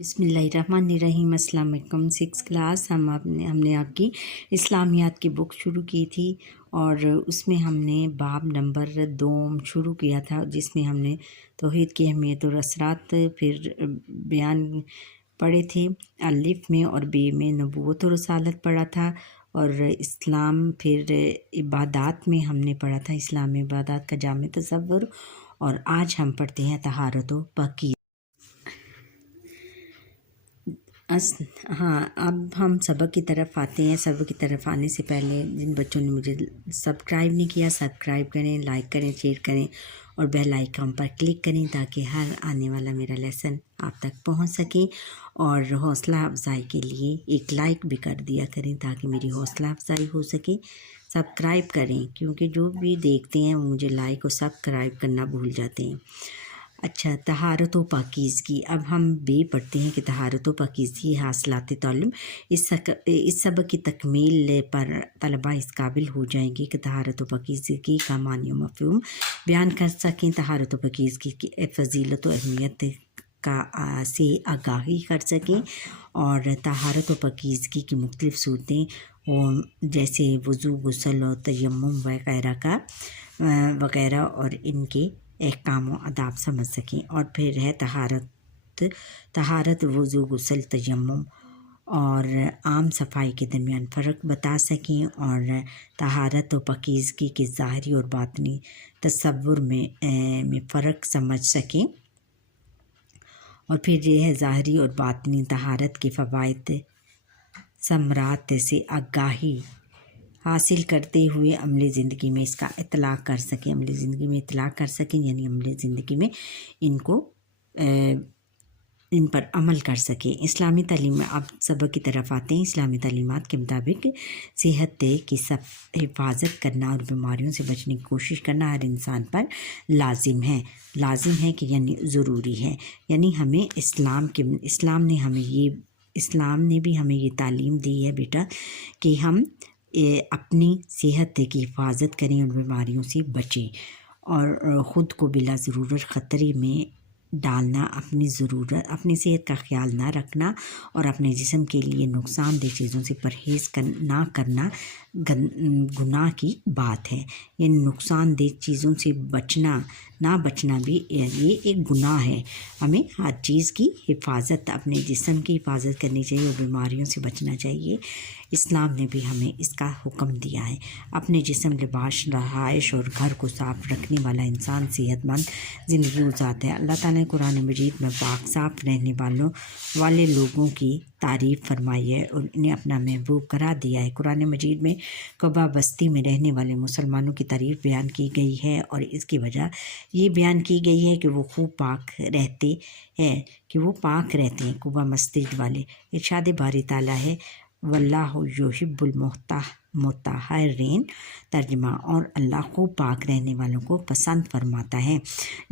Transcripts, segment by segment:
बिस्मिल्लाहिर्रहमानिर्रहीम। अस्सलाम वालेकुम। 6 क्लास हमने आपकी इस्लामियात की बुक शुरू की थी और उसमें हमने बाब नंबर 2 शुरू किया था, जिसमें हमने तौहीद की अहमियत और असरात फिर बयान पढ़े थे। अलिफ में और बे में नबूवत और रसालत पढ़ा था और इस्लाम फिर इबादात में हमने पढ़ा था इस्लाम में इबादात का जामे तसव्वुर। और आज हम पढ़ते हैं तहारत व पाकी। हाँ, अब हम सबक की तरफ आते हैं। सबक की तरफ आने से पहले जिन बच्चों ने मुझे सब्सक्राइब नहीं किया, सब्सक्राइब करें, लाइक करें, शेयर करें और बेल आइकन पर क्लिक करें ताकि हर आने वाला मेरा लेसन आप तक पहुंच सके। और हौसला अफजाई के लिए एक लाइक भी कर दिया करें ताकि मेरी हौसला अफजाई हो सके। सब्सक्राइब करें क्योंकि जो भी देखते हैं वो मुझे लाइक और सब्सक्राइब करना भूल जाते हैं। अच्छा, तहारत व पाकीज़गी। अब हम बे पढ़ते हैं कि तहारत व पाकीज़गी हासिलात तालीम। इस सबक की तकमील पर तलबा इस काबिल हो जाएंगे कि तहारत व पाकीज़गी का मानी व मफ़हूम बयान कर सकें, तहारत व पाकीज़गी की फ़जीलत व अहमियत का से आगाही कर सकें और तहारत व पाकीज़गी की मुख्तलिफ़ सूरतें जैसे वज़ू, गुस्ल और तयम्मुम वगैरह और इनके अहकाम व आदाब समझ सकें। और फिर है तहारत वज़ू, गुस्ल, तयम्मुम और आम सफाई के दरमियान फ़र्क बता सकें और तहारत व पाकीज़गी के ज़ाहरी और बातनी तसव्वुर में फ़र्क समझ सकें। और फिर ये है ज़ाहरी और बातनी तहारत के फ़वाइद समरात से आगाही हासिल करते हुए अमली ज़िंदगी में इसका इतलाक़ कर सकें, अमली ज़िंदगी में इतलाक़ कर सकें, यानी अमली ज़िंदगी में इन पर अमल कर सकें। इस्लामी तालीम में अब सबक की तरफ आते हैं। इस्लामी तालीमात के मुताबिक सेहत की सब हिफाजत करना और बीमारियों से बचने की कोशिश करना हर इंसान पर लाजिम है कि यानी ज़रूरी है। यानी हमें इस्लाम ने भी हमें ये तालीम दी है बेटा कि हम अपनी सेहत की हिफाजत करें और बीमारियों से बचें और ख़ुद को बिला ज़रूरत ख़तरे में डालना, अपनी सेहत का ख्याल ना रखना और अपने जिस्म के लिए नुकसानदेह चीज़ों से परहेज़ ना करना गुनाह की बात है। ये नुकसानदेह चीज़ों से बचना भी ये एक गुनाह है। हमें हर चीज़ की हिफाजत, अपने जिस्म की हिफाजत करनी चाहिए और बीमारियों से बचना चाहिए। इस्लाम ने भी हमें इसका हुक्म दिया है। अपने जिस्म, लिबास, रहाइश और घर को साफ़ रखने वाला इंसान सेहतमंद ज़िंदगी गुजारता है। अल्लाह ताला ने कुरान मजीद में पाक साफ़ रहने वाले लोगों की तारीफ़ फरमाई है और इन्हें अपना महबूब करार दिया है। कुरान मजीद में कबा बस्ती में रहने वाले मुसलमानों की तारीफ़ बयान की गई है और इसकी वजह ये बयान की गई है कि वो पाक रहते हैं कुबा मस्जिद वाले। इरशाद बारी ताला है वल्लाहु युहिब्बुल मुत्तहरीन। तर्जुमा, और अल्लाह को पाक रहने वालों को पसंद फरमाता है।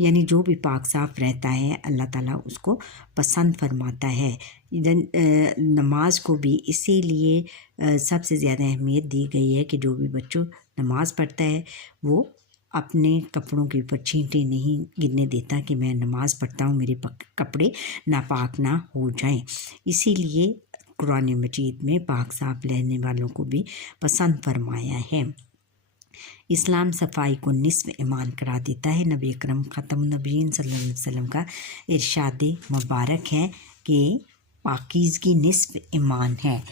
यानी जो भी पाक साफ़ रहता है अल्लाह ताला उसको पसंद फरमाता है। नमाज को भी इसीलिए सबसे ज़्यादा अहमियत दी गई है कि जो भी बच्चों नमाज़ पढ़ता है वो अपने कपड़ों के ऊपर छींटे नहीं गिरने देता कि मैं नमाज़ पढ़ता हूँ, मेरे कपड़े नापाक ना हो जाएं। इसीलिए कुरान मजीद में पाक साफ़ रहने वालों को भी पसंद फरमाया है। इस्लाम सफ़ाई को निस्फ़ ईमान करार देता है। नबी अकरम ख़ातमुन नबीय्यीन सल्लल्लाहु अलैहि वसल्लम का इरशाद मुबारक है कि पाकीज़गी निस्फ़ ईमान है।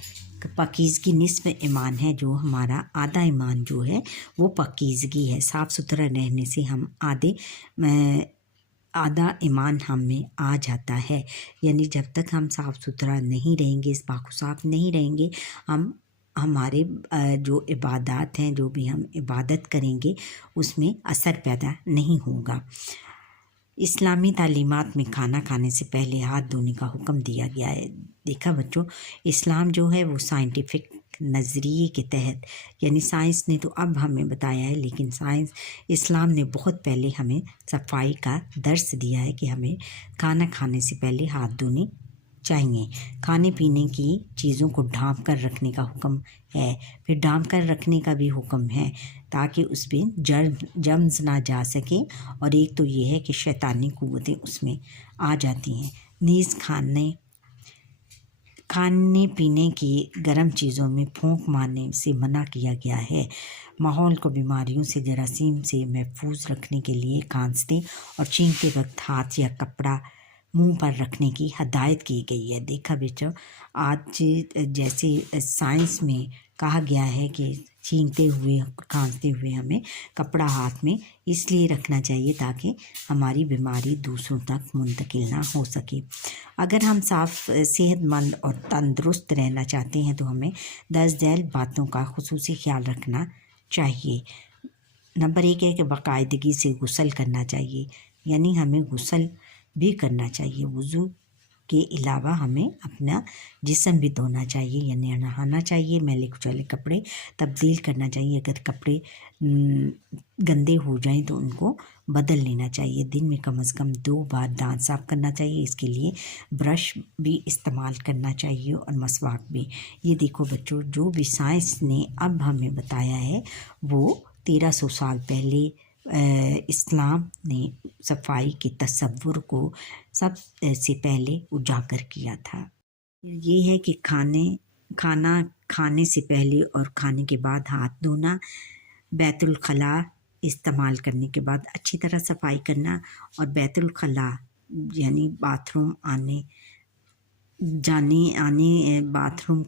पाकीज़गी निस्फ़ ईमान है। जो हमारा आधा ईमान जो है वो पाकीज़गी है। साफ़ सुथरा रहने से हम आधा ईमान हम में आ जाता है। यानी जब तक हम साफ़ सुथरा नहीं रहेंगे, इस पाक साफ़ नहीं रहेंगे, हमारे जो इबादत हैं, जो भी हम इबादत करेंगे उसमें असर पैदा नहीं होगा। इस्लामी तालीमात में खाना खाने से पहले हाथ धोने का हुक्म दिया गया है। देखा बच्चों, इस्लाम जो है वो साइंटिफिक नज़रिए के तहत, यानी साइंस ने तो अब हमें बताया है, लेकिन इस्लाम ने बहुत पहले हमें सफाई का दर्स दिया है कि हमें खाना खाने से पहले हाथ धोने चाहिए। खाने पीने की चीज़ों को ढाँप कर रखने का हुक्म है। फिर ढाँप कर रखने का भी हुक्म है ताकि उस पर जर्म्स ना जा सकें। और एक तो ये है कि शैतानी कुव्वतें उसमें आ जाती हैं। नीज़ खाने खाने पीने की गर्म चीज़ों में फूंक मारने से मना किया गया है। माहौल को बीमारियों से जरासीम से महफूज रखने के लिए खांसते और छींकते वक्त हाथ या कपड़ा मुंह पर रखने की हदायत की गई है। देखा बच्चों, आज जैसे साइंस में कहा गया है कि छींकते हुए खांसते हुए हमें कपड़ा हाथ में इसलिए रखना चाहिए ताकि हमारी बीमारी दूसरों तक मुंतकिल ना हो सके। अगर हम साफ सेहतमंद और तंदुरुस्त रहना चाहते हैं तो हमें 10 झैल बातों का खुसूसी ख्याल रखना चाहिए। नंबर 1 है कि बाकायदगी से गुस्ल करना चाहिए, यानी हमें गुस्ल भी करना चाहिए। वज़ू के अलावा हमें अपना जिस्म भी धोना चाहिए, यानी नहाना चाहिए। मैले कुचैले कपड़े तब्दील करना चाहिए। अगर कपड़े गंदे हो जाएं तो उनको बदल लेना चाहिए। दिन में कम से कम 2 बार दांत साफ़ करना चाहिए। इसके लिए ब्रश भी इस्तेमाल करना चाहिए और मसवाक भी। ये देखो बच्चों, जो भी साइंस ने अब हमें बताया है वो 1300 साल पहले इस्लाम ने सफाई के तस्वुर को सबसे पहले उजागर किया था। ये है कि खाना खाने से पहले और खाने के बाद हाथ धोना, बैतुल खला इस्तेमाल करने के बाद अच्छी तरह सफाई करना, और बैतुल खला यानी बाथरूम बाथरूम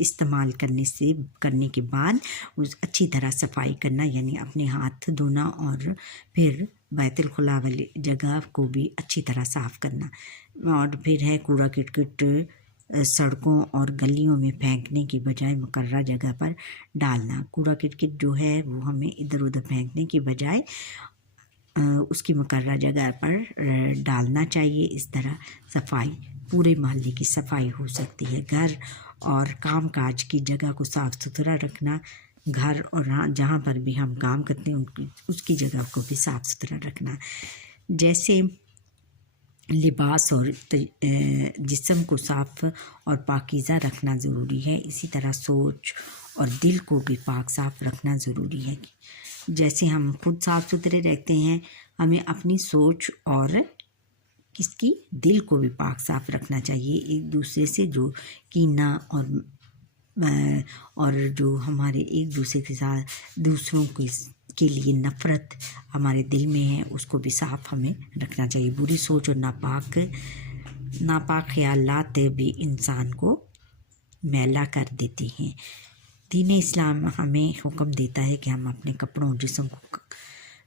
इस्तेमाल करने के बाद उस अच्छी तरह सफाई करना, यानी अपने हाथ धोना और फिर बैतुल खुला वाली जगह को भी अच्छी तरह साफ़ करना। और फिर है कूड़ा किटकिट सड़कों और गलियों में फेंकने की बजाय मुकर्रर जगह पर डालना। कूड़ा किटकिट जो है वो हमें इधर उधर फेंकने की बजाय उसकी मुकर्रर जगह पर डालना चाहिए। इस तरह सफाई, पूरे मोहल्ले की सफाई हो सकती है। घर और काम काज की जगह को साफ़ सुथरा रखना, घर और जहाँ पर भी हम काम करते हैं उसकी जगह को भी साफ़ सुथरा रखना। जैसे लिबास और जिस्म को साफ़ और पाकीज़ा रखना ज़रूरी है, इसी तरह सोच और दिल को भी पाक साफ़ रखना ज़रूरी है। जैसे हम खुद साफ़ सुथरे रहते हैं, हमें अपनी सोच और किसकी दिल को भी पाक साफ़ रखना चाहिए। एक दूसरे से जो कीना और जो हमारे एक दूसरे के साथ दूसरों के लिए नफ़रत हमारे दिल में है उसको भी साफ़ हमें रखना चाहिए। बुरी सोच और नापाक ख्यालात भी इंसान को मैला कर देती हैं। दीन इस्लाम हमें हुक्म देता है कि हम अपने कपड़ों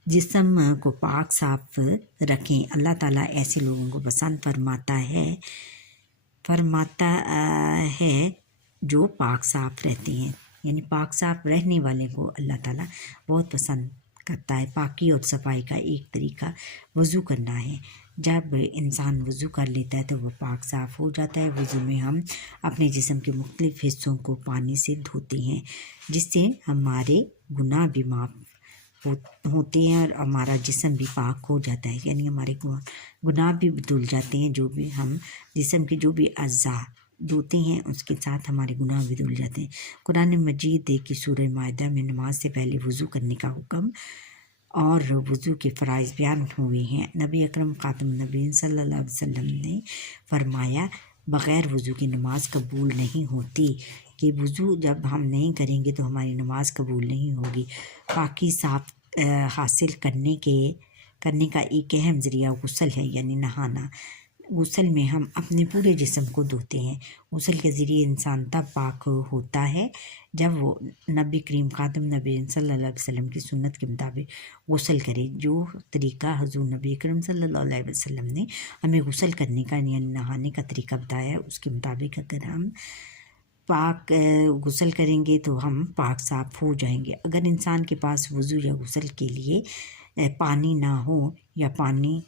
जिस्म को पाक साफ़ रखें। अल्लाह ताला ऐसे लोगों को पसंद फरमाता है जो पाक साफ़ रहते हैं, यानी पाक साफ़ रहने वाले को अल्लाह ताला बहुत पसंद करता है। पाकी और सफाई का एक तरीका वज़ू करना है। जब इंसान वज़ू कर लेता है तो वो पाक साफ़ हो जाता है। वज़ू में हम अपने जिस्म के मुख्तलिफ़ हिस्सों को पानी से धोते हैं, जिससे हमारे गुनाह भी माफ़ होते हैं और हमारा जिस्म भी पाक हो जाता है, यानी हमारे गुनाह भी धुल जाते हैं। जो भी हम जिस्म के जो भी अज़्ज़ा धोते हैं उसके साथ हमारे गुनाह भी धुल जाते हैं। कुरान मजीद की सूरह माइदा में नमाज से पहले वज़ू करने का हुक्म और वज़ू के फ़राइज़ बयान हुए हैं। नबी अकरम ख़ातम नबीन सल्लल्लाहु अलैहि वसल्लम ने फरमाया, बग़ैर वज़ू की नमाज कबूल नहीं होती, कि वज़ू जब हम नहीं करेंगे तो हमारी नमाज कबूल नहीं होगी। पाकी साफ़ हासिल करने का एक अहम ज़रिया गुस्ल है, यानी नहाना। गुस्ल में हम अपने पूरे जिस्म को धोते हैं। गुस्ल के ज़रिए इंसान तब पाक होता है जब वो नबी करीम ख़ातम नबी सल्लल्लाहु अलैहि वसल्लम की सुन्नत के मुताबिक गुस्ल करे। जो तरीका हुज़ूर नबी करीम सल्लल्लाहु अलैहि वसल्लम ने हमें गुस्ल करने का यानी नहाने का तरीका बताया है, उसके मुताबिक अगर हम गुस्ल करेंगे तो हम पाक साफ़ हो जाएंगे। अगर इंसान के पास वज़ू या गुस्ल के लिए पानी ना हो या पानी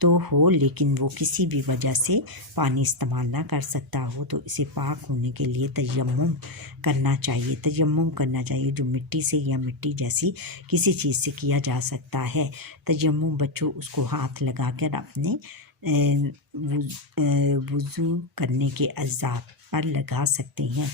तो हो लेकिन वो किसी भी वजह से पानी इस्तेमाल ना कर सकता हो तो इसे पाक होने के लिए तयम्मुम करना चाहिए जो मिट्टी से या मिट्टी जैसी किसी चीज़ से किया जा सकता है। तयम्मुम बच्चों उसको हाथ लगाकर अपने वज़ू करने के अज़्ज़ा पर लगा सकते हैं।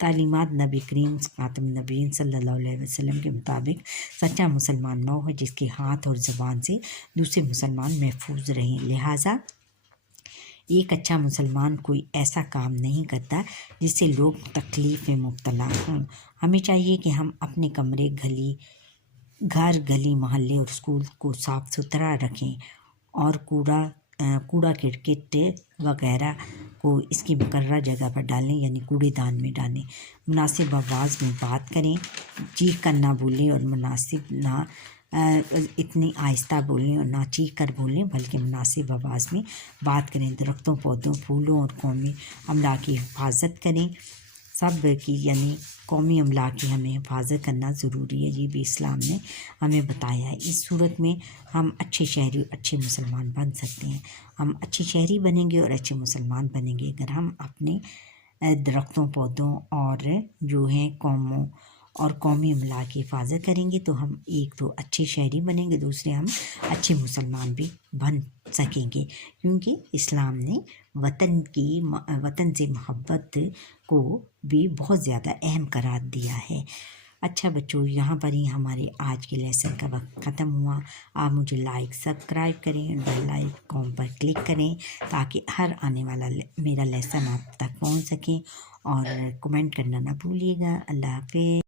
तालीमात नबी करीम ख़ातम नबीन सल्लल्लाहु अलैहि वसल्लम के मुताबिक सच्चा मुसलमान वो है जिसके हाथ और ज़बान से दूसरे मुसलमान महफूज रहें। लिहाजा ایک اچھا مسلمان کوئی ایسا کام نہیں کرتا جس سے لوگ تکلیف میں مبتلا ہوں۔ ہمیں چاہیے کہ ہم اپنے کمرے، گھر، گلی، محلے اور اسکول کو صاف ستھرا رکھیں اور کوڑا کرکٹ وغیرہ کو اس کی مقررہ جگہ پر ڈالیں، یعنی کوڑے دان میں ڈالیں۔ مناسب آواز میں بات کریں، چیخ کر نہ بولیں اور مناسب نہ اتنی آہستہ بولیں اور نہ چیخ کر بولیں، بلکہ مناسب آواز میں بات کریں۔ درختوں، پودوں، پھولوں اور قومی املاک کی حفاظت کریں۔ سب کی یعنی قومی املاک کی ہمیں حفاظت کرنا ضروری ہے، یہ بھی اسلام نے ہمیں بتایا ہے۔ اس صورت میں ہم اچھے شہری اور اچھے مسلمان بن سکتے ہیں۔ ہم اچھے شہری بنیں گے اور اچھے مسلمان بنیں گے اگر ہم اپنے درختوں، پودوں اور جو ہیں قوموں اور قومی املاک کی حفاظت کریں گے، تو ہم ایک تو اچھے شہری بنیں گے، دوسرے ہم اچھے مسلمان بھی بن سکیں گے، کیونکہ اسلام نے وطن سے محبت کو بھی بہت زیادہ اہم قرار دیا ہے۔ اچھا بچوں، یہاں پر ہی ہمارے آج کے لیسن کا وقت ختم ہوا۔ آپ مجھے لائک، سبسکرائب کریں، بیل آئیکن پر کلک کریں تاکہ ہر آنے والا میرا لیسن آپ تک پہنچ سکیں، اور کمنٹ کرنا نہ بھولیے گا۔ اللہ حافظ۔